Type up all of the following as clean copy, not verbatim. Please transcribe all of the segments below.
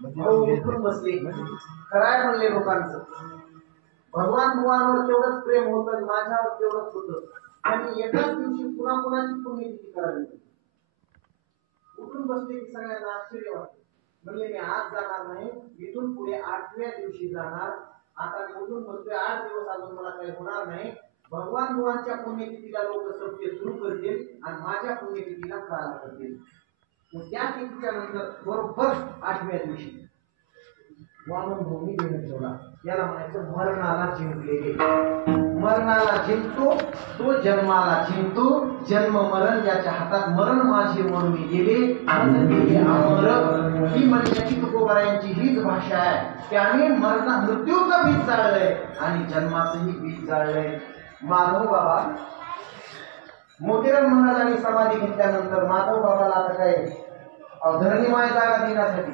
उठून बसले. खराय म्हणले लोकांचं, भगवान भगवानवर तेवढंच प्रेम होतं, माझ्यावर तेवढंच होतं. आणि एकाच दिवशी पुन्हा कुणाची पुण्यतिथी करावी. उठून बसले की सगळ्यांना आश्चर्य वाटलं. म्हणजे मी आज जाणार नाही, इथून पुढे 8व्या दिवशी जाणार. आता उठून बसतोय, 8 दिवस अजून मला काही होणार नाही. भगवान भगवानच्या पुण्यतिथीला लोक सत्य सुरू करतील आणि माझ्या पुण्यतिथीला काळा करतील. त्या तिथीच्या नंतर बरोबर 8व्या दिवशी वामन भूमी देण्यात ठेवला. याला म्हणायचं मरणाला जिंकलेले. मरणाला जिंकतो तो जन्माला जिंकतो. जन्म मरण ज्याच्या हातात, मरण माझे म्हणून गेले अमर. ही म्हणण्याची तुकोबारायांची हीच भाषा आहे. त्याने मृत्यूचं बीज जाळलंय आणि जन्माचंही बीज जाळलंय. माधव बाबा मोतीराम महाराजांनी समाधी घेतल्यानंतर माधव बाबाला आता काय धरणीमाय जागा देण्यासाठी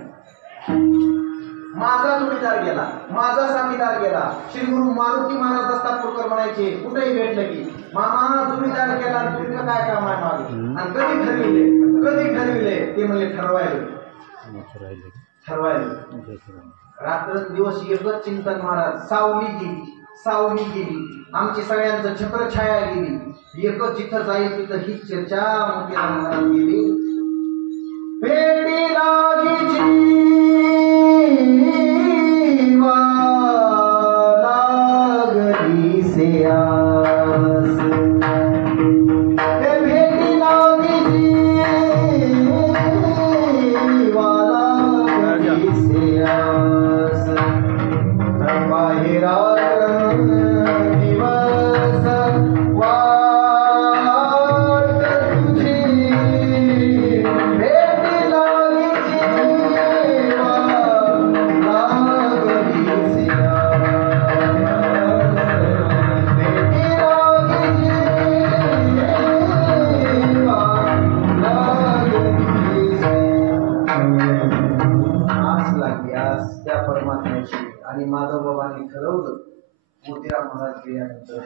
माझा जोडीदार गेला, माझा साथीदार गेला. श्री गुरु मारुती महाराज दस्तापूरकर म्हणायचे, कुठेही भेटलं की मामा जोडीदार गेला, तुमचं काय काम आहे मागे? आणि कधी ठरविले ते म्हणजे ठरवायला. रात्र दिवस एकच चिंतन महाराज. सावली गेली, आमची सगळ्यांचं छत्रछाया गेली. एकच जिथं जाईल तिथं ही चर्चा मोतीराम महाराज गेली. भेटी लागी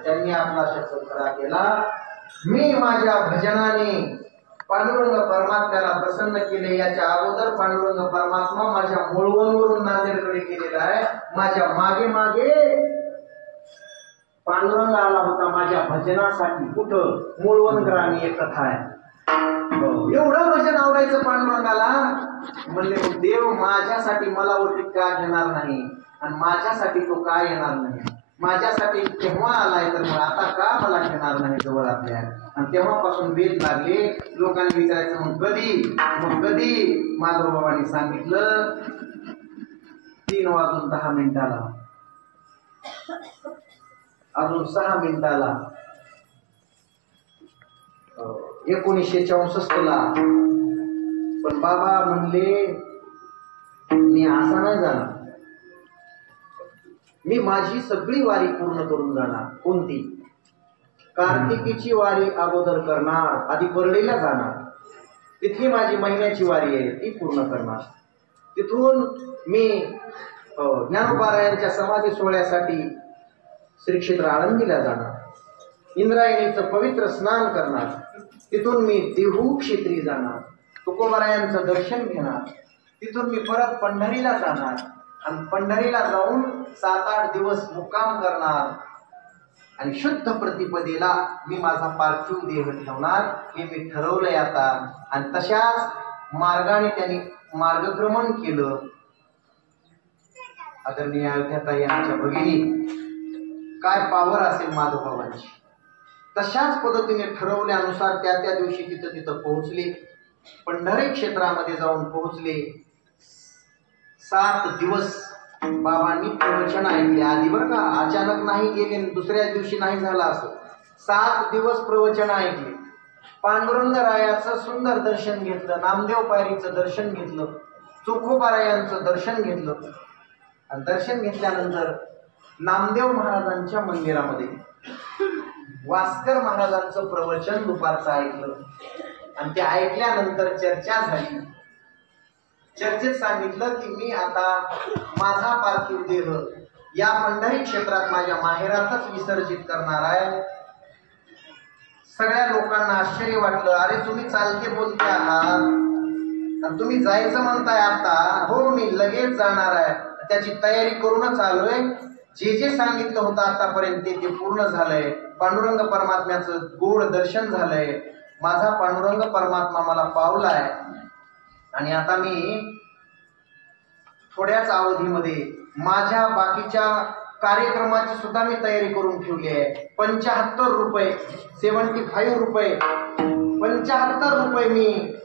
त्यांनी आपला शब्द खरा केला. मी माझ्या भजनाने पांडुरंग परमात्म्याला प्रसन्न केले. याच्या अगोदर पांडुरंग परमात्मा माझ्या मूळवणवरून नांदेडकडे गेलेला आहे. माझ्या मागे मागे पांडुरंग आला होता माझ्या भजनासाठी. कुठं? मूळवण ग्रामी एक कथा आहे. एवढं भजन आवडायचं पांडुरंगाला. म्हणले देव माझ्यासाठी मला ओळखीत का घेणार नाही आणि माझ्यासाठी तो का येणार नाही? माझ्यासाठी केव्हा आलाय तर मग आता का मला घेणार नाही जवळ आपल्या? आणि तेव्हापासून वेद लागले. लोकांनी विचारायचं मग कधी? माधव बाबांनी सांगितलं 3:10 अजून 6 मिनिटाला 1964 ला. पण बाबा म्हणले मी असा नाही जाणार, मी माझी सगळी वारी पूर्ण करून जाणार. कोणती? कार्तिकीची वारी अगोदर करणार, आधी परळीला जाणार. तिथली माझी महिन्याची वारी आहे ती पूर्ण करणार. तिथून मी ज्ञानोबारायांच्या समाधी सोहळ्यासाठी श्री क्षेत्र आळंदीला जाणार. इंद्रायणीचं पवित्र स्नान करणार. तिथून मी देहू क्षेत्री जाणार, तुकोबारायांचं दर्शन घेणार. तिथून मी परत पंढरीला जाणार आणि पंढरीला जाऊन 7-8 दिवस मुक्काम करणार आणि शुद्ध प्रतिपदेला मी माझा पार्थिव देह ठेवणार. हे मी ठरवलंय आता. आणि तशाच मार्गाने त्यांनी मार्गक्रमण केलं. आदरणीय अयोध्याताई आमच्या भगिनी, काय पावर असेल माधवबाबांची. तशाच पद्धतीने ठरवल्यानुसार त्या दिवशी तिथं पोहोचले. पंढरी क्षेत्रामध्ये जाऊन पोहोचले. 7 दिवस बाबांनी प्रवचन ऐकले. आधी बरं का, अचानक नाही गेले, दुसऱ्या दिवशी नाही झालं असं. 7 दिवस प्रवचन ऐकले. पांडुरंगरायाचं सुंदर दर्शन घेतलं, नामदेव पायरीचं दर्शन घेतलं, तुकोबारायांचं दर्शन घेतलं. आणि दर्शन घेतल्यानंतर नामदेव महाराजांच्या मंदिरामध्ये वास्कर महाराजांचं प्रवचन दुपारचं ऐकलं. आणि ते ऐकल्यानंतर चर्चा झाली. चर्चेत सांगितलं की मी आता माझा पार्थिव देह या पंढरी क्षेत्रात माझ्या माहेरातच विसर्जित करणार आहे. सगळ्या लोकांना आश्चर्य वाटलं. अरे तुम्ही चालते बोलते आहात, आणि तुम्ही जायचं म्हणताय आता, हो मी लगेच जाणार आहे, त्याची तयारी करूनच आलोय. जे जे सांगितलं होतं आतापर्यंत ते पूर्ण झालंय. पांडुरंग परमात्म्याचं गोड दर्शन झालंय. माझा पांडुरंग परमात्मा मला पावलाय आणि आता मी थोड्याच अवधीमध्ये माझ्या बाकीच्या कार्यक्रमाची सुद्धा मी तयारी करून ठेवली आहे. 75 रुपये 75 रुपये 75 रुपये मी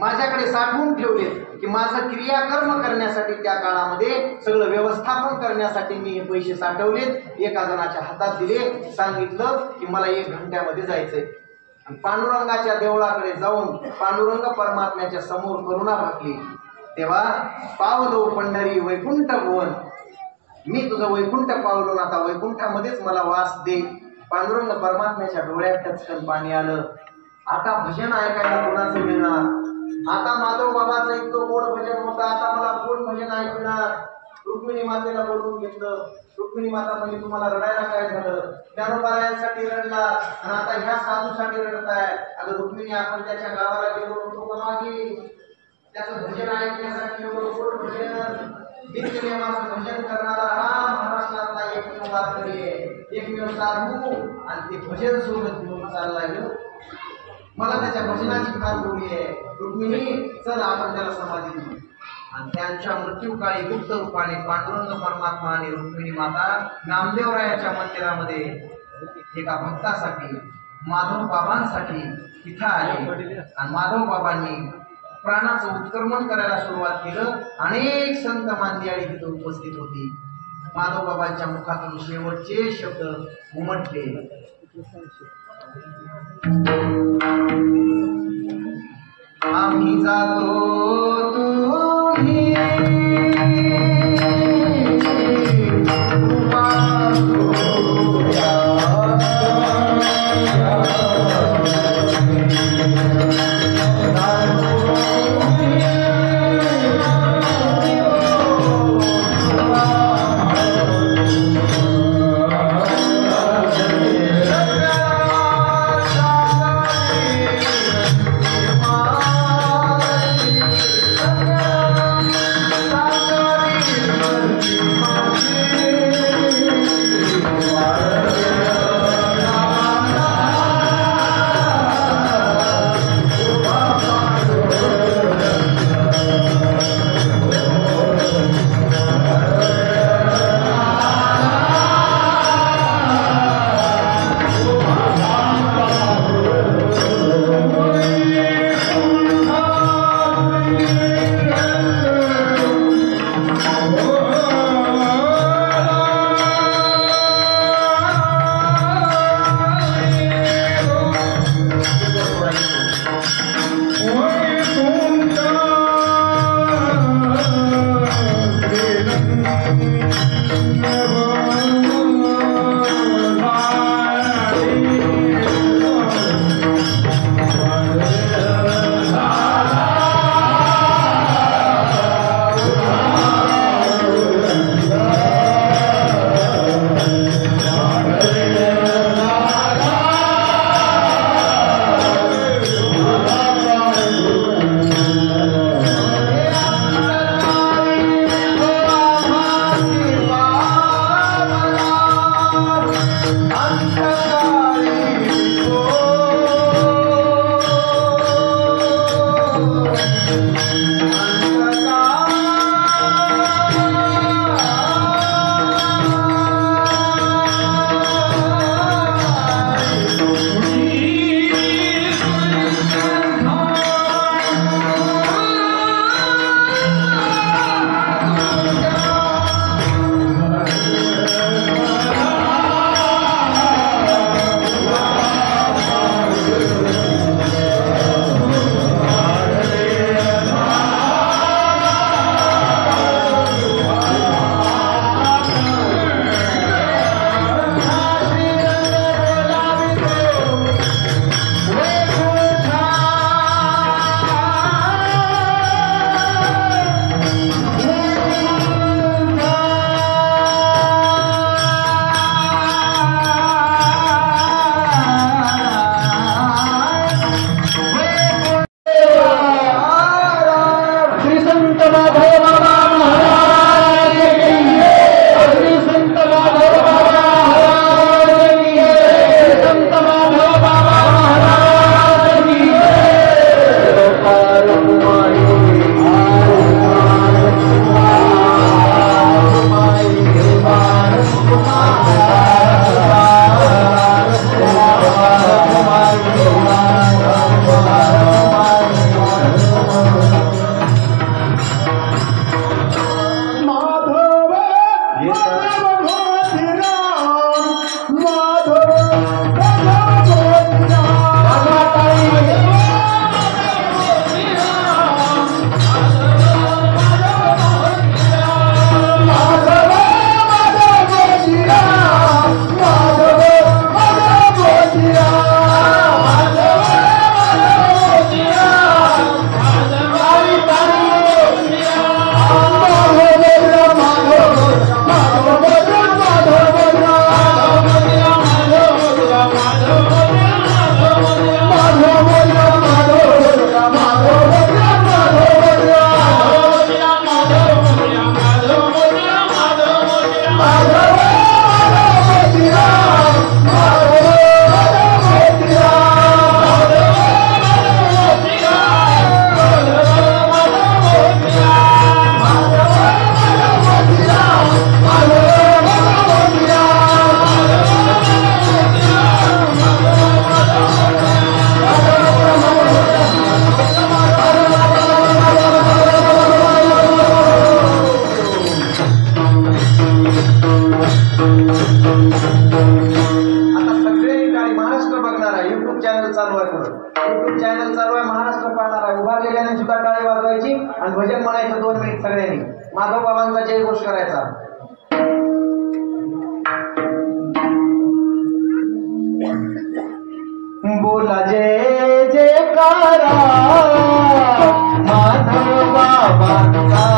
माझ्याकडे साठवून ठेवले की माझं क्रियाकर्म करण्यासाठी, त्या काळामध्ये सगळं व्यवस्थापन करण्यासाठी मी हे पैसे साठवलेत. एका जणाच्या हातात दिले, सांगितलं की मला 1 घंट्यामध्ये जायचंय. पांडुरंगाच्या देवळाकडे जाऊन पांडुरंग परमात्म्याच्या समोर करुणा भागली. तेव्हा पावलो पंढरी वैकुंठ भुवन, मी तुझं वैकुंठ पावलो, आता वैकुंठामध्येच मला वास दे. पांडुरंग परमात्म्याच्या डोळ्यात टचकन पाणी आलं. आता भजन ऐकायला कोणाचं मिळणार? आता माधव बाबाचं इतकं गोड भजन होतं, आता मला कोण भजन ऐकणार? रुक्मिणी मातेला बोलवून घेतलं. रुक्मिणी माता म्हणजे तुम्हाला रडायला काय झालं? ज्ञानोबारायांसाठी रडणार आणि आता ह्या साधूसाठी रडताय. अगं रुक्मिणी, आपण त्याच्या गावाला गेलो होतो का मागे? त्याचं भजन ऐकण्यासाठी एवढं गोड भजन, नित्यनेमाचं भजन करणारा हा महाराष्ट्रातला एकमेव वारकरी आहे, एकमेव साधू, आणि ते भजन सोबत घेऊन चाललाय. मला त्याच्या भजनाची फार गोडी आहे. रुक्मिणी, चल आपण त्याला समाधी देऊ. आणि त्यांच्या मृत्यूकाळी गुप्त रूपाने पांडुरंग परमात्मा आणि रुक्मिणी माता नामदेवरायाच्या मंदिरामध्ये एका भक्तासाठी, माधव बाबांसाठी तिथं आले. आणि माधव बाबांनी प्राणाचं उत्क्रमण करायला सुरुवात केलं. अनेक संत मांदियाळी तिथे उपस्थित होती. माधव बाबांच्या मुखातून शेवटचे शब्द उमटले. आम्ही जातो तुम्ही Thank you. आता सगळे काही महाराष्ट्र बघणार आहे, युट्यूब चॅनल चालू आहे, युट्यूब चॅनल चालू आहे, महाराष्ट्र पाहणार आहे. उभारलेल्याने सुद्धा टाळी वाजवायची आणि भजन म्हणायचं 2 मिनिट सगळ्यांनी. माधव बाबांचा जयघोष करायचा. बोला जय जयकारा माधव बाबांचा.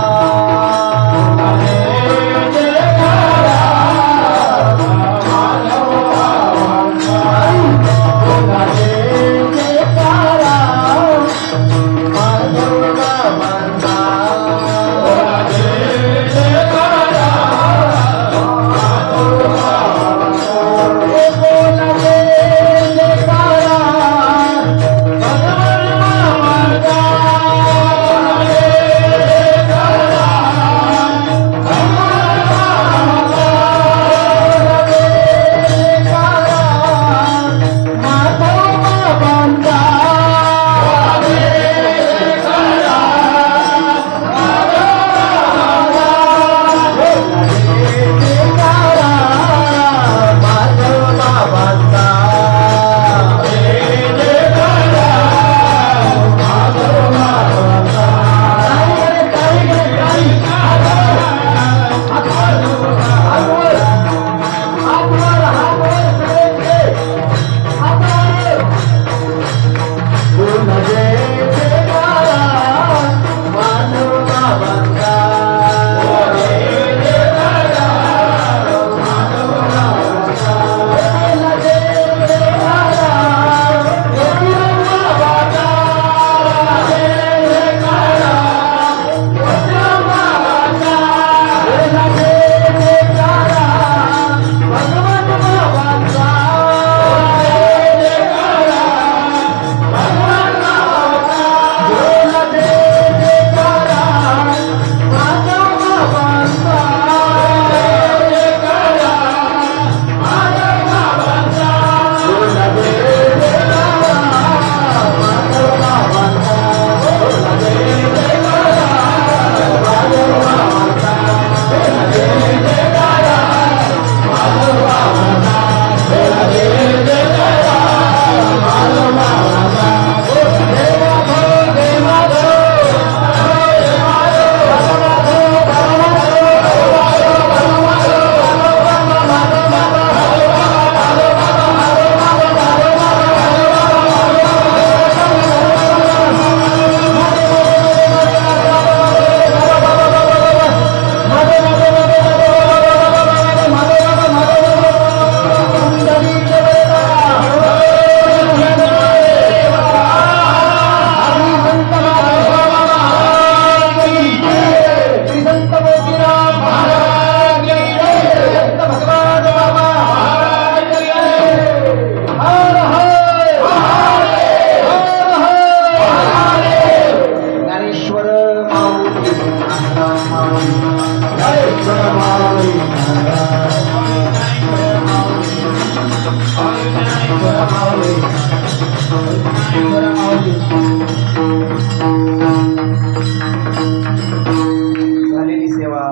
झालेली सेवा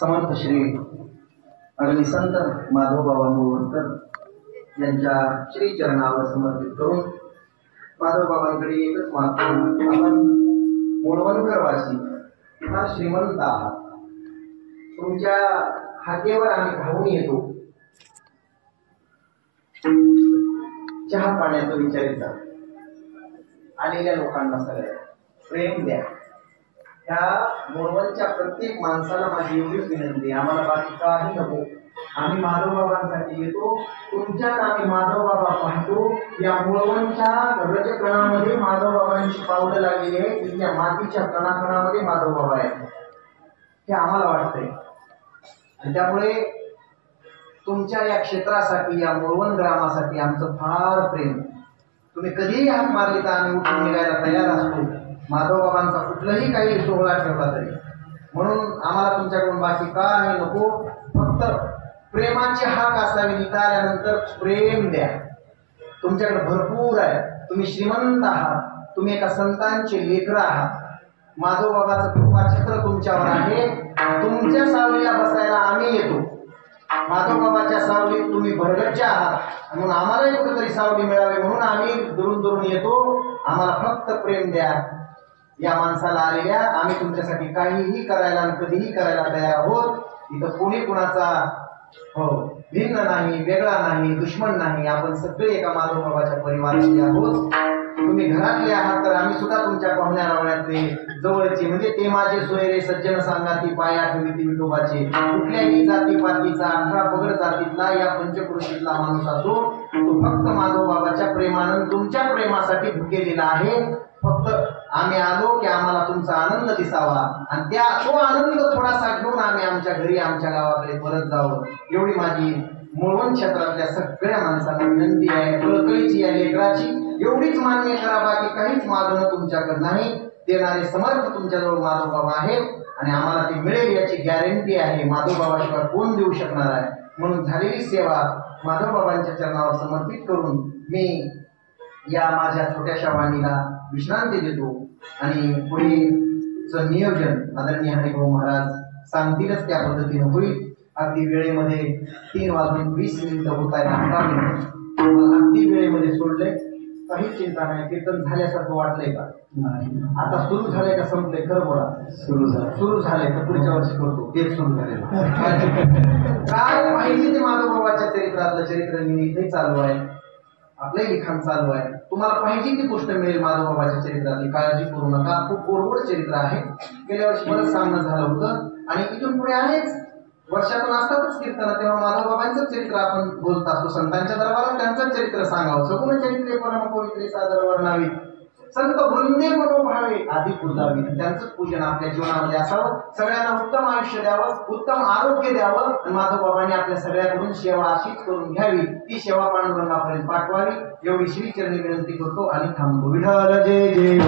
समर्थ श्री अगदी संत माधवबाबा मुळवणकर यांच्या श्री चरणावर समर्पित करून माधवबाबांकडे एकच मागतो, आपण मुळवणकर वासी फार श्रीमंत आहात. तुमच्या हाकेवर आम्ही धावून येतो. चहा पाण्याचा विचारिता आलेल्या लोकांना सगळ्या प्रेम द्या. त्या मुळवणच्या प्रत्येक माणसाला माझी एवढीच विनंती, आम्हाला बाकी काही नको. आम्ही माधवबाबांसाठी येतो, तुमच्यात आम्ही माधवबाबा पाहतो. या मुळवणच्या रजकणामध्ये माधवबाबांची पावलं लागलेली आहे, तिथल्या मातीच्या कणाकणामध्ये माधवबाबा आहेत, हे आम्हाला वाटतंय. आणि त्यामुळे तुमच्या या क्षेत्रासाठी, या मुळवण ग्रामासाठी आमचं फार प्रेम. तुम्ही कधीही हात मारली तर आम्ही उठून निघायला तयार असतो, माधवबाबांचा कुठलाही काही सोहळा ठेवला तरी. म्हणून आम्हाला तुमच्याकडून बाकी काही नको, फक्त प्रेमाची हाक असावी. निघाल्यानंतर प्रेम द्या. तुमच्याकडे भरपूर आहे, तुम्ही श्रीमंत आहात, तुम्ही एका संतांचे लेकर आहात. माधवबाबाचं कृपाछत्र तुमच्यावर आहे. तुमच्या सावलीला बसायला आम्ही येतो. माधवबाबाच्या सावलीत तुम्ही भरगच्च आहात म्हणून आम्हालाही कुठेतरी सावली मिळावी म्हणून आम्ही दुरून दुरून येतो. आम्हाला फक्त प्रेम द्या. या माणसाला आलेल्या आम्ही तुमच्यासाठी काहीही करायला आणि कधीही करायला तयार आहोत. इथं कोणी कुणाचा भिन्न नाही, वेगळा नाही, दुश्मन नाही. आपण सगळे एका माधवबाबाच्या परिवारातले आहोत. तुम्ही घरातले आहात तर आम्ही सुद्धा तुमच्या पाहुण्या रावण्यातले जवळचे, म्हणजे ते माझे सोयरे सज्जन सांगाती पाया ठेवीती विठोबाचे. कुठल्याही जातीपातीचा 18 पगड जातीतला या पंचकृषीतला माणूस असो, तो फक्त माधवबाबाच्या प्रेमानं तुमच्या प्रेमासाठी भुकेलेला आहे. फक्त आम्ही आलो की आम्हाला तुमचा आनंद दिसावा आणि तो आनंद थोडासा घेऊन आम्ही आमच्या घरी आमच्या गावाकडे परत जावं, एवढी माझी मुळवण क्षेत्रातल्या सगळ्या माणसांना विनंती आहे. कळकळीची या लेकराची एवढीच मान्य करा, बाकी काहीच मागणं तुमच्याकडे नाही. देणारे समर्थ तुमच्याजवळ माधवबाबा आहेत आणि आम्हाला ते मिळेल याची गॅरंटी आहे. माधवबाबाशिवाय कोण देऊ शकणार आहे. म्हणून झालेली सेवा माधवबाबांच्या चरणावर समर्पित करून मी या माझ्या छोट्याशा वाणीला विश्रांती देतो आणि पुढेचं नियोजन आदरणीय हरिभाऊ महाराज सांगतीलच त्या पद्धतीने होईल. अगदी वेळेमध्ये 3:20 होत आहे. 11 मिनिट अगदी वेळेमध्ये सोडले. काही चिंता नाही. कीर्तन झाल्यासारखं वाटलंय का? आता सुरू झालंय का संपलंय? खरं बोला. सुरू झालंय तर पुढच्या वर्षी करतो. तेच सुरू झालेलं काय पाहिजे ते माधवबाबाच्या चरित्रातलं चरित्र मी इथे चालू आहे. आपले लिखाण चालू आहे. तुम्हाला पाहिजे ती गोष्ट मिळेल माधवबाबाच्या चरित्रातली. काळजी करू नका. खूप गोडगोड चरित्र आहे. गेल्या वर्षी बरंच सामना झालं होतं आणि इथून पुढे आहेच. वर्षातून असतातच कीर्तन, तेव्हा माधवबाबांचं चरित्र आपण बोलत असतो. संतांच्या दरबारात त्यांचं चरित्र सांगावं. सगुण चरित्रे परम पवित्रे सादर वर्णावी, संत वृंदे मनोभावे आधी पूजावी. त्यांचं पूजन आपल्या जीवनामध्ये असावं. सगळ्यांना उत्तम आयुष्य द्यावं, उत्तम आरोग्य द्यावं. माधवबाबांनी आपल्या सगळ्याकडून सेवा अशीच करून घ्यावी. ती सेवा पांडुरंगापर्यंत पाठवावी एवढी श्रीचरणी विनंती करतो आणि थांबतो. विठ्ठल जय जय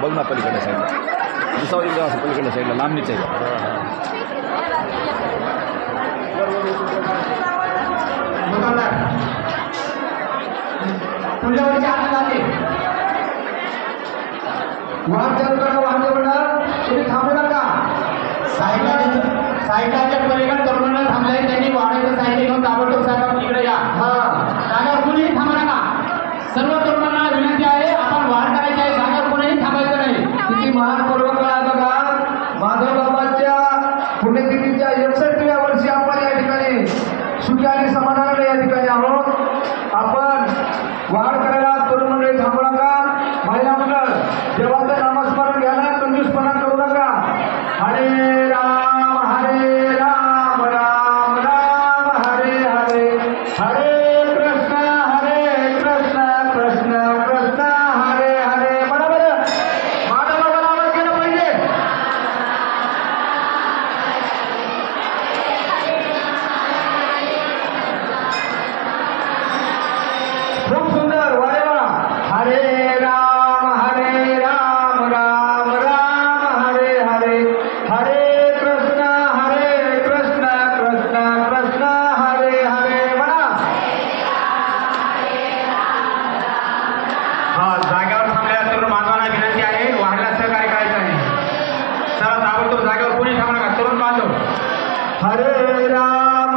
बघ ना पलीकडल्या साईडला दुसरा एक गाव असं पलीकडल्या साईडला लांबणीच आहे. तुझ्यावरच्या आनंदाने वाहन चालू करा. वाहन मंडळ तुम्ही थांबू नका. साईडच्या पलीकडे तरुणांना थांबलाय त्यांनी वाहनाचं साहित्य घेऊन ताबडतोब साहेब इकडे या. जागा कुणीही थांबू नका. सर्व तरुणांना विनंती आहे आपण वाहन करायची आहे. जागा कुणीही थांबायचं नाही. किती महान पर्व काळ बघा. माधवबाबांच्या पुण्यतिथीच्या 61व्या वर्षी आपण या ठिकाणी सुखी आणि समाधानाने या ठिकाणी आहोत. आपण वाढ करायला तरुण मंडळी थांबू नका. महिला मंडळ देवाचं नामस्मरण घ्यायला कंजूसपणा करू नका. हरे राम राम राम हरे हरे हरे कृष्ण कृष्ण कृष्ण हरे हरे. बरोबर माधवबाबाला आवाज केला पाहिजे. खूप सुंदर. वारे वा. हरे राम राम राम हरे हरे हरे कृष्ण कृष्ण कृष्ण हरे हरे. म्हणा. जागेवर थांबलेल्या तरुण बांधवांना विनंती आहे वाहनाला सहकार्य करायचं आहे. चला ताबडतोब जागेवर कोणी थांबू नका. तरुण बांधव. हरे राम